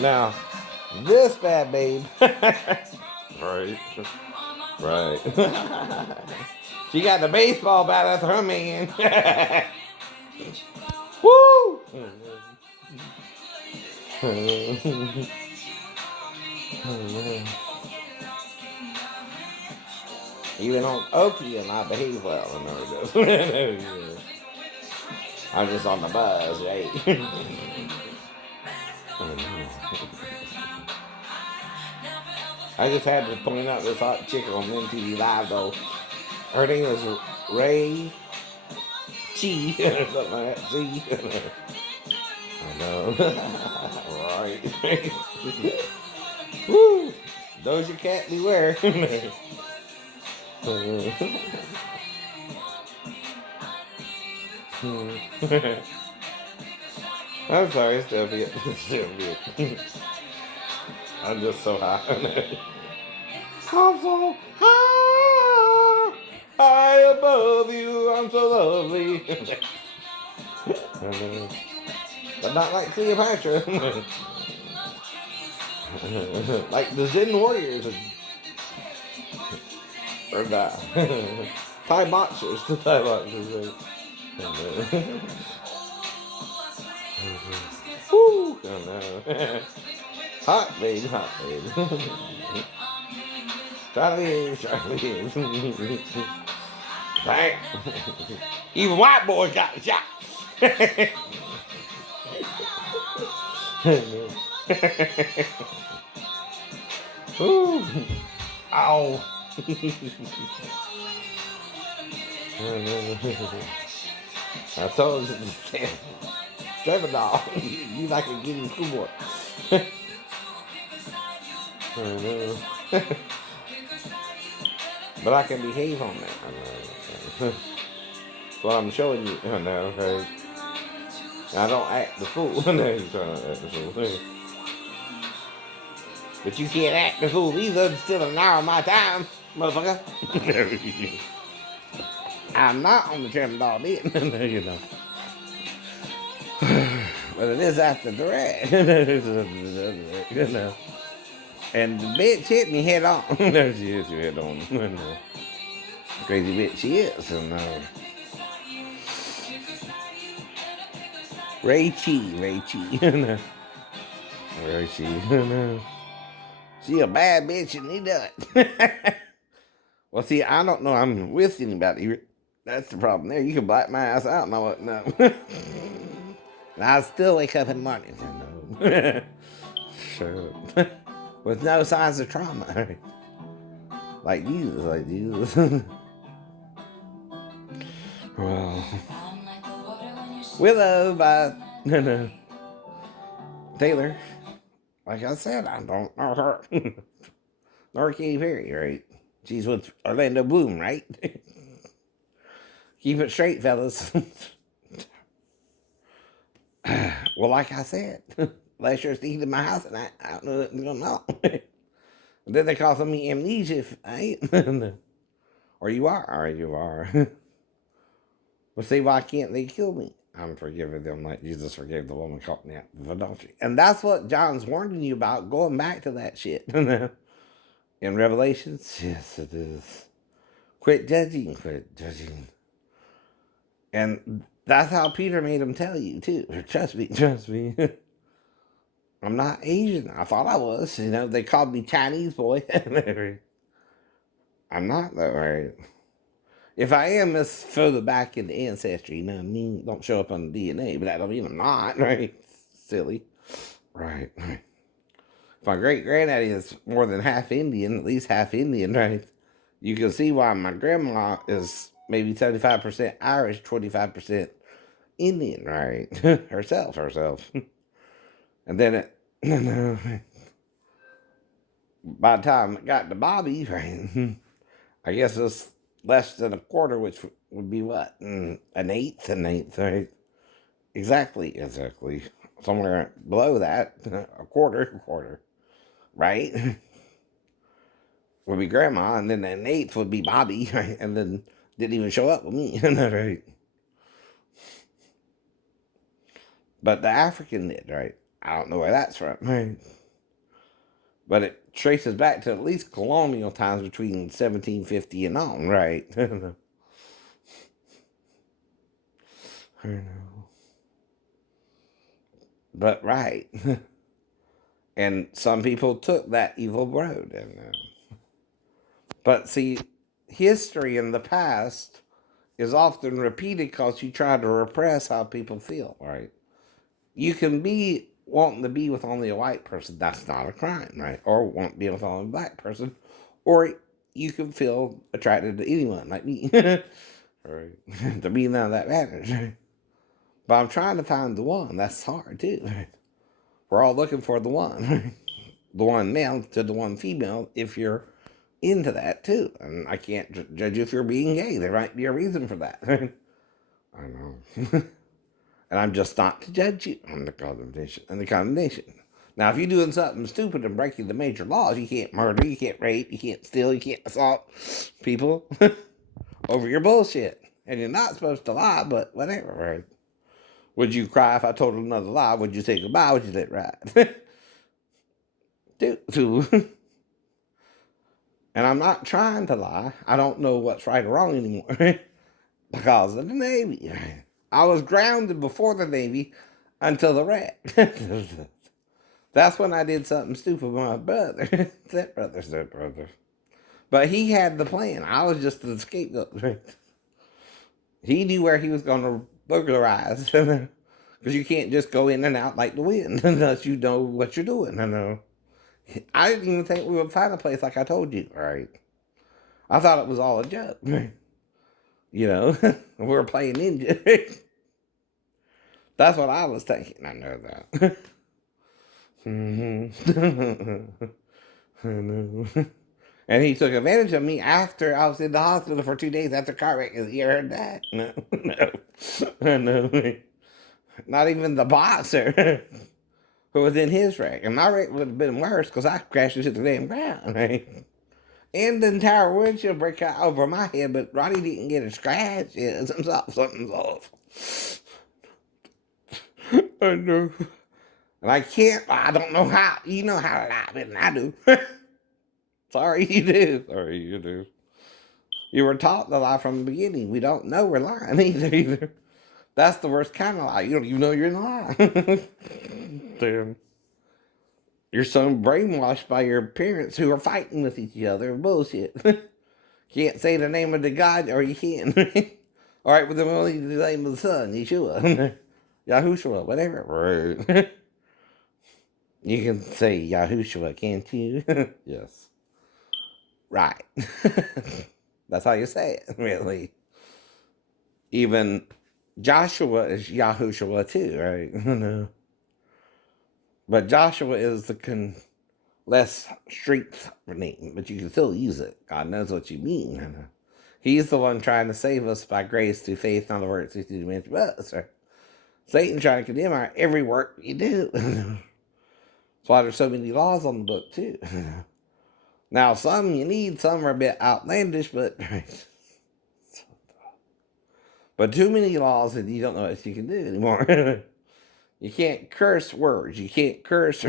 Now, this bad babe. Right. Right. She got the baseball bat at her man. Woo! Even on Okie and I behave well and everything. I'm just on the buzz, right? I just had to point out this hot chick on in.video Live though. Her name is Raiche or something like that. See? I know. Right. Woo! Doja Cat beware. I'm sorry, still be it. I'm just so high. I'm so high, high above you. I'm so lovely. But not like Cleopatra. Like the Zen warriors. Or the Thai boxers. The Thai boxers. Woo! Oh no. Hot babe, hot babe. Charlie, Charlie. Right? Even white boys got shot. Ooh. Ow. I told you, Trevor doll, you like a getting schoolboy. But I can behave on that. That's what I'm showing you. I know, okay? I don't act the fool. No, you're trying to act the fool. But you can't act the fool either. It's still an hour of my time, motherfucker. I'm not on the trim doll bit. You know. But it is after the rat. You know. And the bitch hit me head on. No, she hit you head on. Crazy bitch she is. And, Raiche. Raiche. She a bad bitch and he does it. Well, see, I don't know I'm with anybody. That's the problem there. You can black my ass out and I wouldn't know. And I still wake up in the morning. You know. Sure. With no signs of trauma. Like Jesus. Well. Willow by Taylor. Like I said, I don't know her. Nor Katy Perry, right? She's with Orlando Bloom, right? Keep it straight, fellas. Well, like I said, last year Steve in my house and I don't know what's going on. And then they call me amnesia if I ain't. Or you are. Or you are. Well, see, why can't they kill me? I'm forgiving them like Jesus forgave the woman caught me out of adultery. And that's what John's warning you about, going back to that shit. In Revelations, yes, it is. Quit judging. And that's how Peter made him tell you, too. Trust me. I'm not Asian. I thought I was. You know, they called me Chinese boy. I'm not, though, right? If I am, it's further back in the ancestry. You know what I mean? Don't show up on the DNA, but that don't mean I'm not, right? Silly. Right. If my great-granddaddy is more than half Indian, at least half Indian, right? You can see why my grandma is maybe 75% Irish, 25% Indian, right? herself. And then by the time it got to Bobby, right? I guess it's less than a quarter, which would be what? An eighth, right? Exactly. Somewhere below that, a quarter, right? Would be grandma, and then an eighth would be Bobby, right? And then didn't even show up with me, right? But the African did, right? I don't know where that's from. Right? But it traces back to at least colonial times between 1750 and on, right? I know. But right. And some people took that evil road. But see, history in the past is often repeated because you try to repress how people feel, right? You can be wanting to be with only a white person. That's not a crime, right? Or want to be with only a black person. Or you can feel attracted to anyone like me. Right? To me, none of that matters. Right? But I'm trying to find the one. That's hard, too. Right? We're all looking for the one. Right? The one male to the one female if you're into that, too. And I can't judge you if you're being gay. There might be a reason for that. Right? I know. And I'm just not to judge you on the condemnation. Now, if you're doing something stupid and breaking the major laws, you can't murder, you can't rape, you can't steal, you can't assault people over your bullshit. And you're not supposed to lie, but whatever, right? Would you cry if I told another lie? Would you say goodbye? Would you let it ride? And I'm not trying to lie. I don't know what's right or wrong anymore because of the Navy. I was grounded before the Navy until the wreck. That's when I did something stupid with my brother. Step brother. But he had the plan. I was just the scapegoat. He knew where he was going to burglarize. Because you can't just go in and out like the wind unless you know what you're doing. I didn't even think we would find a place like I told you. Right? I thought it was all a joke. You know, we were playing ninja. That's what I was thinking. I know that. I know. And he took advantage of me after I was in the hospital for 2 days after car wreck. You heard that? No, no. I know. Not even the boxer who was in his wreck. And my wreck would have been worse because I crashed into the damn ground. Right? And the entire windshield break out over my head, but Ronnie didn't get a scratch. Yeah, something's off. I know. And I don't know how. You know how to lie better than I do. Sorry, you do. Sorry, you do. You were taught to lie from the beginning. We don't know we're lying either. That's the worst kind of lie. You don't even know you're in a lie. Damn. You're so brainwashed by your parents who are fighting with each other. Bullshit. Can't say the name of the God, or you can. All right, with only the name of the Son, Yeshua. Yahushua, whatever. Right. You can say Yahushua, can't you? Yes. Right. That's how you say it, really. Even Joshua is Yahushua too, right? No. But Joshua is the less strength name, but you can still use it. God knows what you mean. He's the one trying to save us by grace through faith, not the works we do mention us. Right? Satan trying to condemn our every work you do. That's why there's so many laws on the book too. Now some you need, some are a bit outlandish, but too many laws and you don't know what you can do anymore. You can't curse words. You can't curse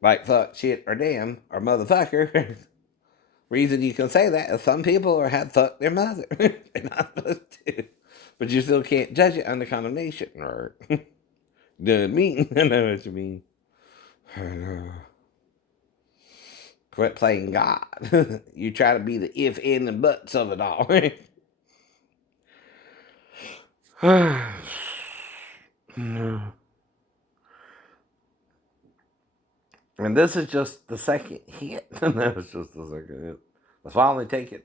like fuck, shit, or damn, or motherfucker. Reason you can say that is some people have fucked their mother. They're not supposed to. But you still can't judge it under condemnation. Or doesn't mean. I know what you mean. Quit playing God. You try to be the if, and, and buts of it all. No. And this is just the second hit. That was just the second hit. That's why I only take it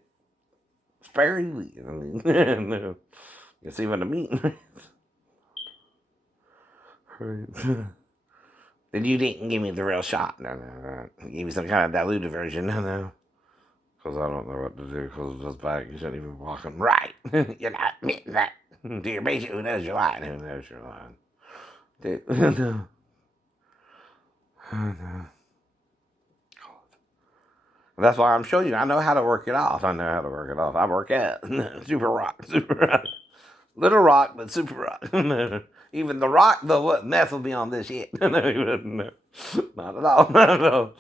sparingly. I mean, no. You see what I mean? Then you didn't give me the real shot. No. You gave me some kind of diluted version. No. Because I don't know what to do because it's just back. You shouldn't even be walking right. You're not admitting that. To your patient who knows you're lying. Who knows you're lying. Dude, no. No. That's why I'm showing you. I know how to work it off. I work out. Super rock. Little rock, but super rock. Even the rock, though, wouldn't mess with me on this shit. No, he wouldn't. No. Not at all. Not at all.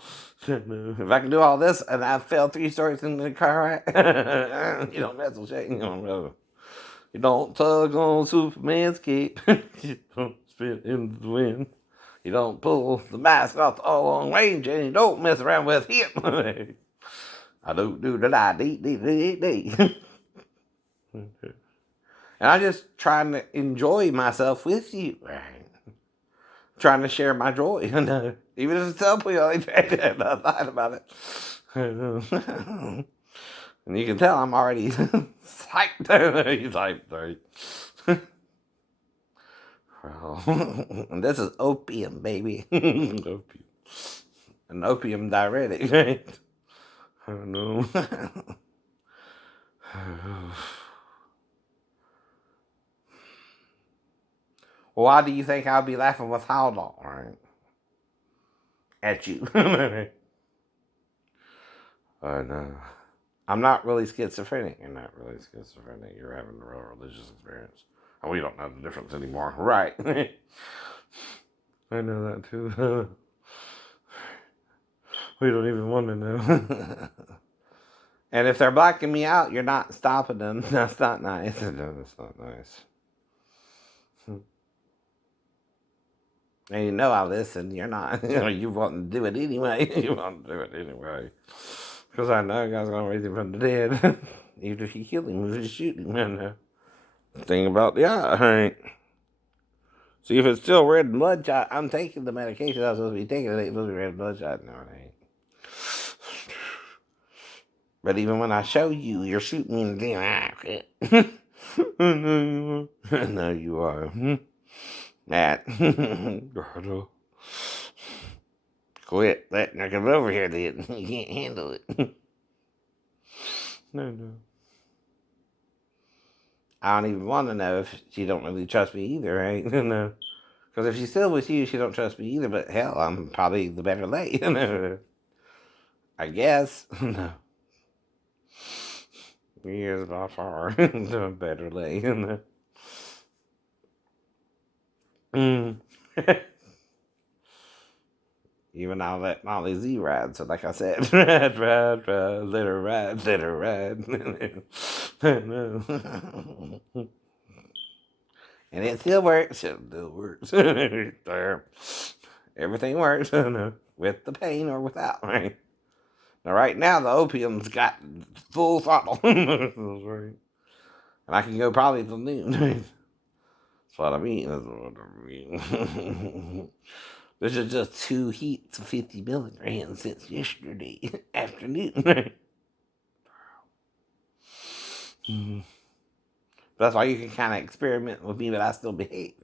If I can do all this and I fell 3 stories in the car wreck, you don't mess with shit. You don't tug on Superman's cape. You don't spit in the wind. You don't pull the mask off the long range, and you don't mess around with him. I don't do the lie, dee. And I'm just trying to enjoy myself with you, right? Trying to share my joy, even if it's helpful, I'm not lying about it. And you can tell I'm already psyched. He's hyped, right? And this is opium, baby. Opium. An opium diuretic, right? I don't know. Well, why do you think I'll be laughing with Haldol, right? At you. I know. I'm not really schizophrenic. You're not really schizophrenic. You're having a real religious experience. And we don't know the difference anymore. Right. I know that too. We don't even want to know. And if they're blacking me out, you're not stopping them. That's not nice. No, that's not nice. And you know I listen. You're not. You want to do it anyway. You want to do it anyway. Because I know God's going to raise him from the dead. Even if you kill him, you just shoot him. And the thing about the eye, right? See, if it's still red and bloodshot, I'm taking the medication I was supposed to be taking. It ain't supposed to be red and bloodshot. No, it ain't. But even when I show you, you're shooting me in the damn eye. I know you are. Matt. Quit letting her come over here, then. You can't handle it. No. I don't even want to know if she don't really trust me either, right? No. Because if she's still with you, she don't trust me either. But hell, I'm probably the better lay. I guess. No. He is by far the better lay. Even I'll let Molly Z ride. So like I said, ride, let her ride. And it still works. It still works. There. Everything works with the pain or without, right? Now, right now, the opium's got full throttle. Right. And I can go probably till noon. That's what I mean. This is just 2 heats of 50 milligrams since yesterday afternoon. That's why you can kind of experiment with me, but I still behave.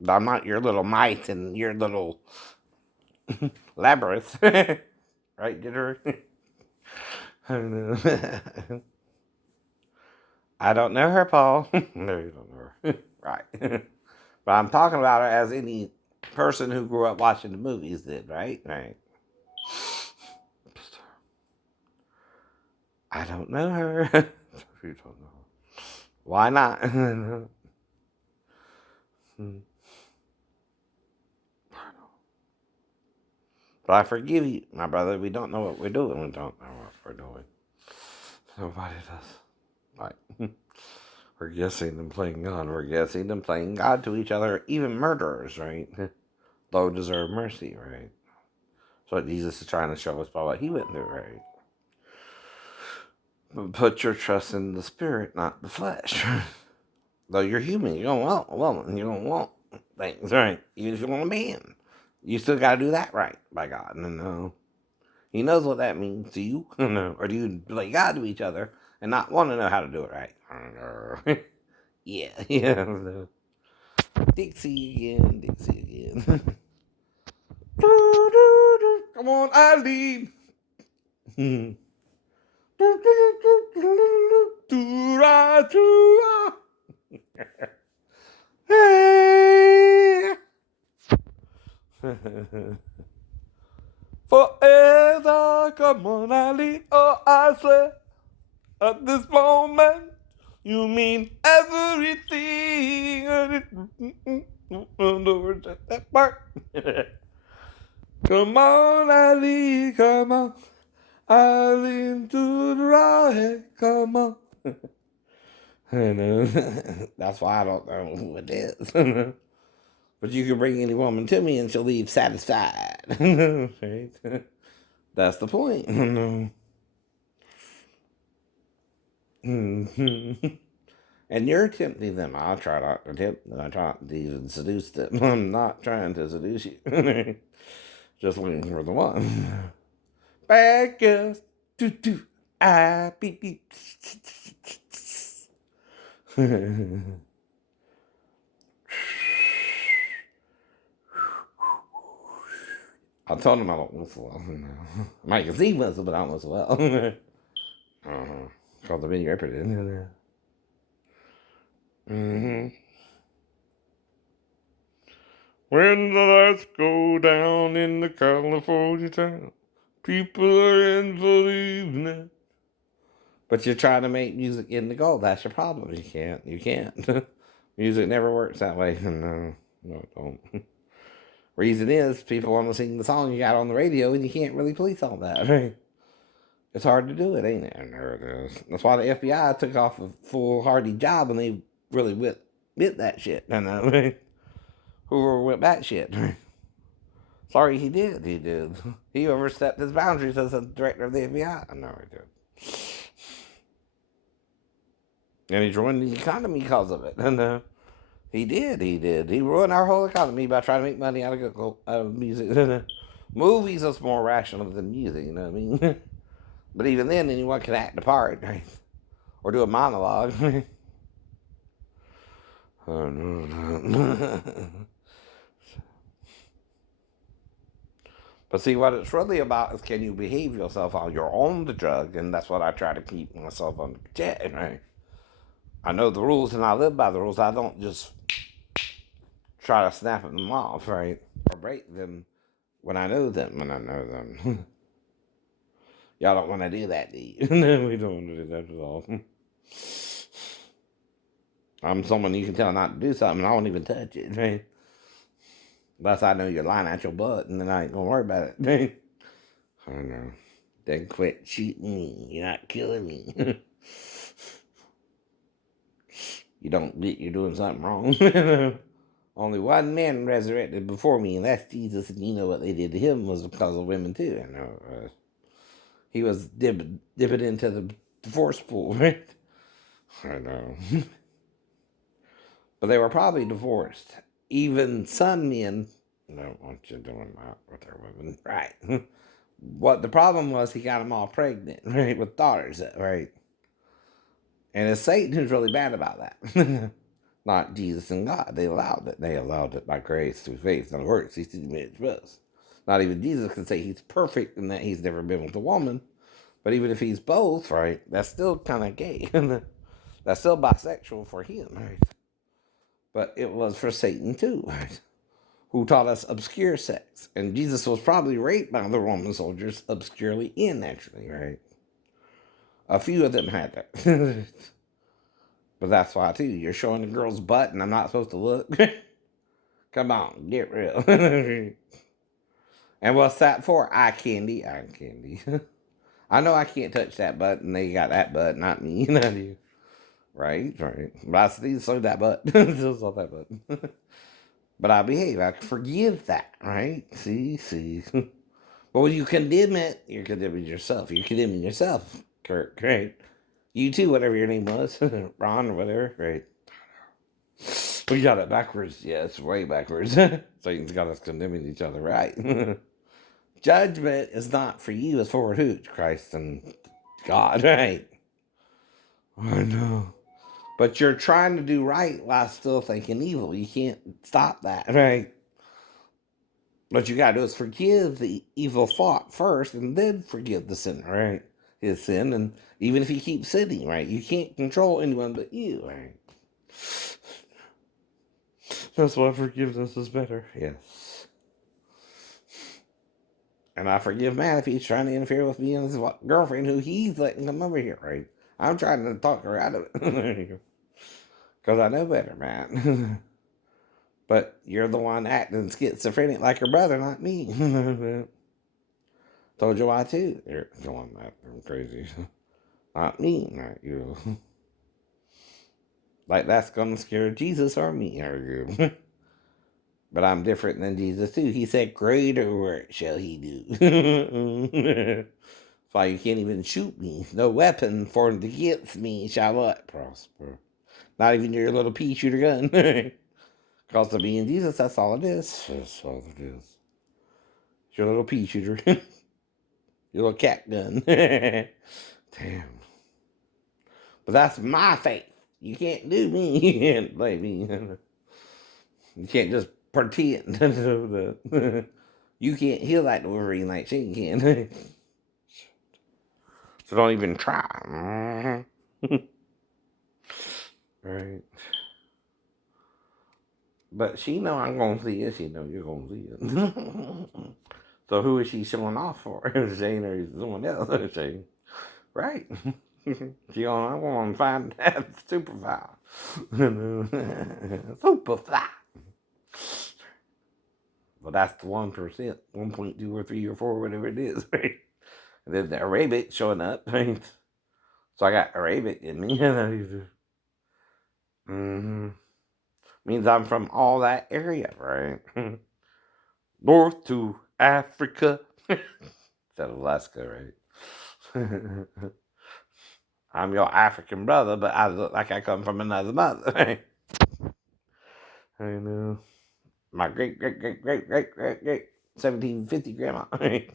But I'm not your little mice and your little labyrinth. Right, Jitter? I don't know. I don't know her, Paul. No, you don't know her. Right. But I'm talking about her as any person who grew up watching the movies did, right? Right. I don't know her. You don't know. Why not? But I forgive you, my brother. We don't know what we're doing. We don't know what we're doing. Nobody does. Right. We're guessing and playing God. We're guessing and playing God to each other, even murderers, right? Though deserve mercy, right? That's what Jesus is trying to show us by what he went through, right? But put your trust in the spirit, not the flesh. Though you're human, you don't want a woman, you don't want things, right? Even if you want a man, you still got to do that right by God. And he knows what that means to you. Or do you play God to each other and not want to know how to do it right? Yeah. Dixie again. Come on, Eileen. Hey. Forever, come on, Eileen. Oh, I say. At this moment, you mean everything. That part. Come on, Ali, come on. I'll into the right, come on. That's why I don't know who it is. But you can bring any woman to me and she'll leave satisfied. Right? That's the point. And you're tempting them. I'll try not to tempt them. I try not to even seduce them. I'm not trying to seduce you. Just looking for the one. Bad girls. Do do. I beep beep. I told him I don't whistle well. I might can see whistle, but I don't whistle well. Because I've been repeated. When the lights go down in the California town, people are in for the evening. But you're trying to make music in the gold. That's your problem. You can't. You can't. Music never works that way. No, it don't. Reason is, people want to sing the song you got on the radio, and you can't really police all that. Right? It's hard to do it, ain't it? There it is. That's why the FBI took off a foolhardy job, and they really bit that shit. Right? Hoover went back shit. Sorry, he did. He did. He overstepped his boundaries as a director of the FBI. I know he did. And he ruined the economy because of it. And he did. He ruined our whole economy by trying to make money out of music. Movies is more rational than music, you know what I mean? But even then, anyone can act a part, right? Or do a monologue. Oh, no. But see, what it's really about is, can you behave yourself while you're on the drug? And that's what I try to keep myself on check, right? I know the rules and I live by the rules. I don't just try to snap them off, right? Or break them when I know them. Y'all don't want to do that, do you? No, we don't want to do that at all. I'm someone you can tell not to do something, and I won't even touch it, right? Unless I know you're lying at your butt, and then I ain't gonna worry about it, right? I don't know. Then quit shooting me. You're not killing me. You don't get you're doing something wrong. Only one man resurrected before me, and that's Jesus. And you know what they did to him was because of women too. I know. He was dipping into the divorce pool, right? I know. But they were probably divorced. Even some men don't want you doing that with their women, right? What the problem was, he got them all pregnant, right, with daughters, right? And it's Satan who's really bad about that. Not Jesus and God. They allowed it. They allowed it by grace through faith. In other words, he's married to us. Not even Jesus can say he's perfect in that he's never been with a woman. But even if he's both, right, that's still kind of gay. That's still bisexual for him, right? But it was for Satan too, right? Who taught us obscure sex. And Jesus was probably raped by the Roman soldiers obscurely and naturally, right? A few of them had that. But that's why, too, you're showing the girl's butt and I'm not supposed to look. Come on, get real. And what's that for? Eye candy. Eye candy. I know I can't touch that butt, and they got that butt, not me. Not you. Right. But I still saw that butt. Still saw that butt. But I behave. I forgive that, right? See. But when you condemn it, you're condemning yourself. You're condemning yourself, Kurt, right? You too, whatever your name was. Ron or whatever, right? We got it backwards. Yeah, it's way backwards. Satan's got us condemning each other, right? Judgment is not for you, it's for who? Christ and God, right? I know. But you're trying to do right while still thinking evil. You can't stop that, right? What you gotta do is forgive the evil thought first and then forgive the sinner, right? His sin, and even if he keeps sinning, right? You can't control anyone but you, right? That's why forgiveness is better. Yes. And I forgive Matt if he's trying to interfere with me and his girlfriend who he's letting come over here, right? I'm trying to talk her out of it. Because I know better, man. But you're the one acting schizophrenic like your brother, not me. Told you why, too. You're the one acting crazy. Not me, not you. Like that's going to scare Jesus or me, or you. But I'm different than Jesus, too. He said, greater work shall he do. That's why you can't even shoot me. No weapon formed against me shall what? Prosper. Not even your little pea shooter gun. Because of being Jesus, that's all it is. That's all it is. It's your little pea shooter. Your little cat gun. Damn. But that's my faith. You can't do me. You can't play me. You can't just pretend. You can't heal that Wolverine like she can. So don't even try. Right. But she know I'm gonna see it. She know you're gonna see it. So who is she showing off for? Shane or someone else? Shane. Right. She gonna, I'm gonna find that superfly. Superfly. Well, that's the 1%, 1.2 or 3 or 4, whatever it is, right? And then the Arabic showing up, right? So I got Arabic in me. Mm-hmm. Means I'm from all that area, right? North to Africa. Instead of Alaska, right? I'm your African brother, but I look like I come from another mother, right? I know. My great 1750 grandma, right?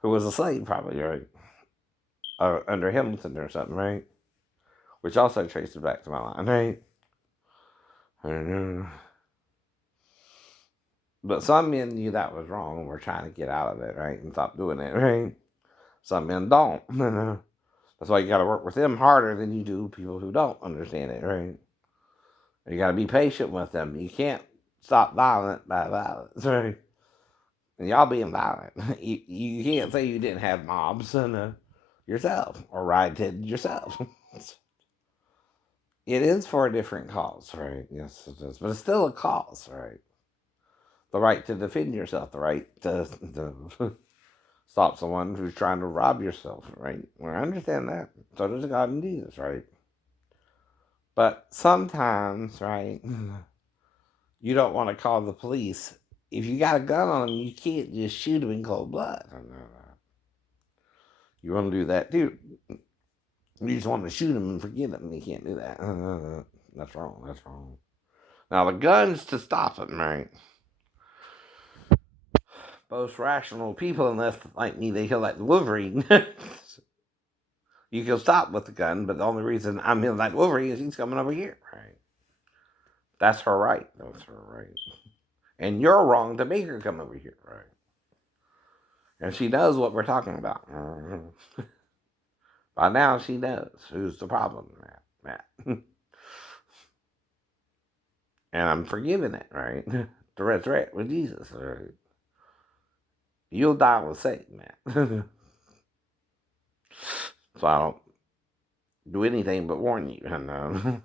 Who was a slave, probably, right? Under Hamilton or something, right? Which also traces back to my line, right? I know. But some men knew that was wrong and were trying to get out of it, right? And stop doing it, right? Some men don't. That's why you got to work with them harder than you do people who don't understand it, right? You got to be patient with them. You can't stop violence by violence, right? And y'all being violent. You can't say you didn't have mobs yourself or rioted yourself. It is for a different cause, right? Yes, it is. But it's still a cause, right? The right to defend yourself, the right to stop someone who's trying to rob yourself, right? Well, I understand that. So does God and Jesus, right? But sometimes, right, you don't want to call the police. If you got a gun on them, you can't just shoot them in cold blood. You want to do that too. You just want to shoot them and forget them. You can't do that. That's wrong. That's wrong. Now, the gun's to stop them, right? Most rational people, unless like me, they kill like the Wolverine. You can stop with the gun, but the only reason I'm in like Wolverine is he's coming over here, right? That's her right. That's her right. And you're wrong to make her come over here, right? And she knows what we're talking about. By now, she knows who's the problem, Matt. And I'm forgiving it, right? To resurrect with Jesus, right? You'll die with Satan, Matt. So I don't do anything but warn you. And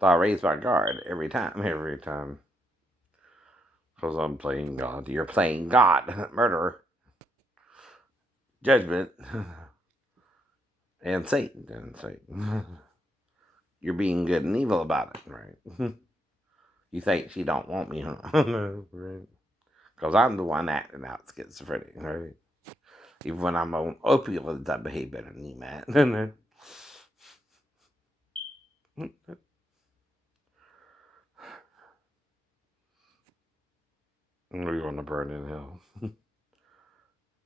so I raise my guard every time. Because I'm playing God. You're playing God. Murderer. Judgment. And Satan. You're being good and evil about it, right? You think she don't want me, huh? No, right? Because I'm the one acting out schizophrenic, right? Even when I'm on opioids, I behave better than you, Matt. We're going to burn in hell.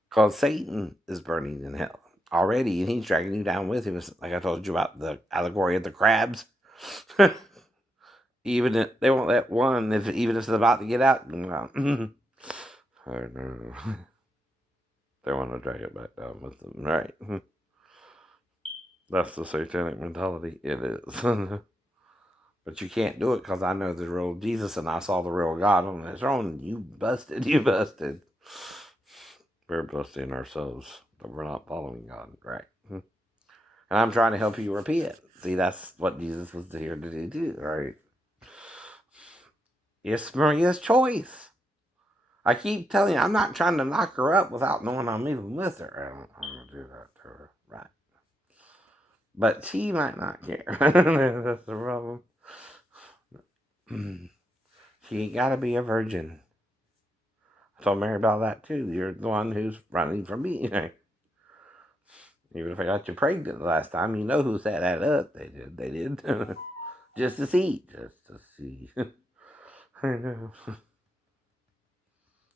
Because Satan is burning in hell already, and he's dragging you down with him. It's like I told you about the allegory of the crabs. Even if they won't let one, even if it's about to get out. I know. They want to drag it back down with them, right? That's the satanic mentality. It is. But you can't do it because I know the real Jesus and I saw the real God on the throne. You busted. We're busting ourselves, but we're not following God, right? And I'm trying to help you repent. See, that's what Jesus was here to do too, right? It's Maria's choice. I keep telling you, I'm not trying to knock her up without knowing I'm even with her. I don't do that to her, right? But she might not care. That's the problem. She ain't got to be a virgin. I told Mary about that too. You're the one who's running from me. Even if I got you pregnant the last time, you know who set that up. They did. They did. Just to see. Just to see. I know.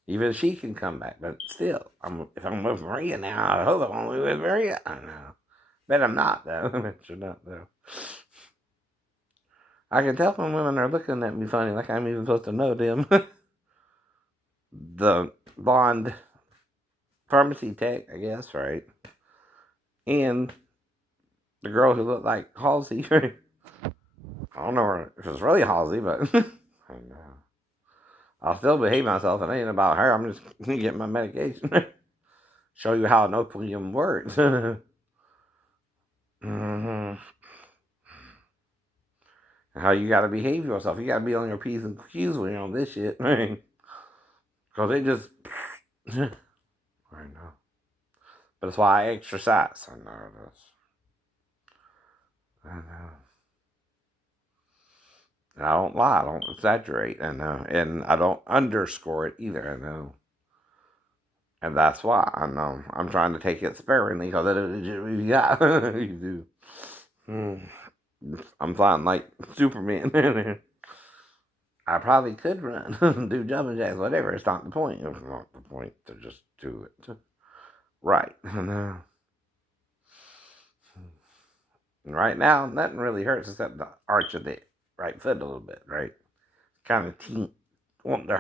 Even she can come back, but still, if I'm with Maria now, I hope I'm only with Maria. I know. Bet I'm not, though. Bet you're not, though. I can tell when women are looking at me funny, like I'm even supposed to know them. The blonde pharmacy tech, I guess, right? And the girl who looked like Halsey. I don't know if it's really Halsey, but I know. I'll still behave myself. It ain't about her. I'm just getting my medication. Show you how an opium works. Mm-hmm. How you gotta behave yourself. You gotta be on your P's and Q's when you're on this shit. Because they just. I know. But that's why I exercise. I know this. I know. And I don't lie. I don't exaggerate. I know. And I don't underscore it either. I know. And that's why I know I'm trying to take it sparingly because yeah, you do. I'm flying like Superman. I probably could run, do jumping jacks, whatever. It's not the point. It's not the point to just do it. Right. And right now, nothing really hurts except the arch of the right foot a little bit, right? Kind of wanting to hurt.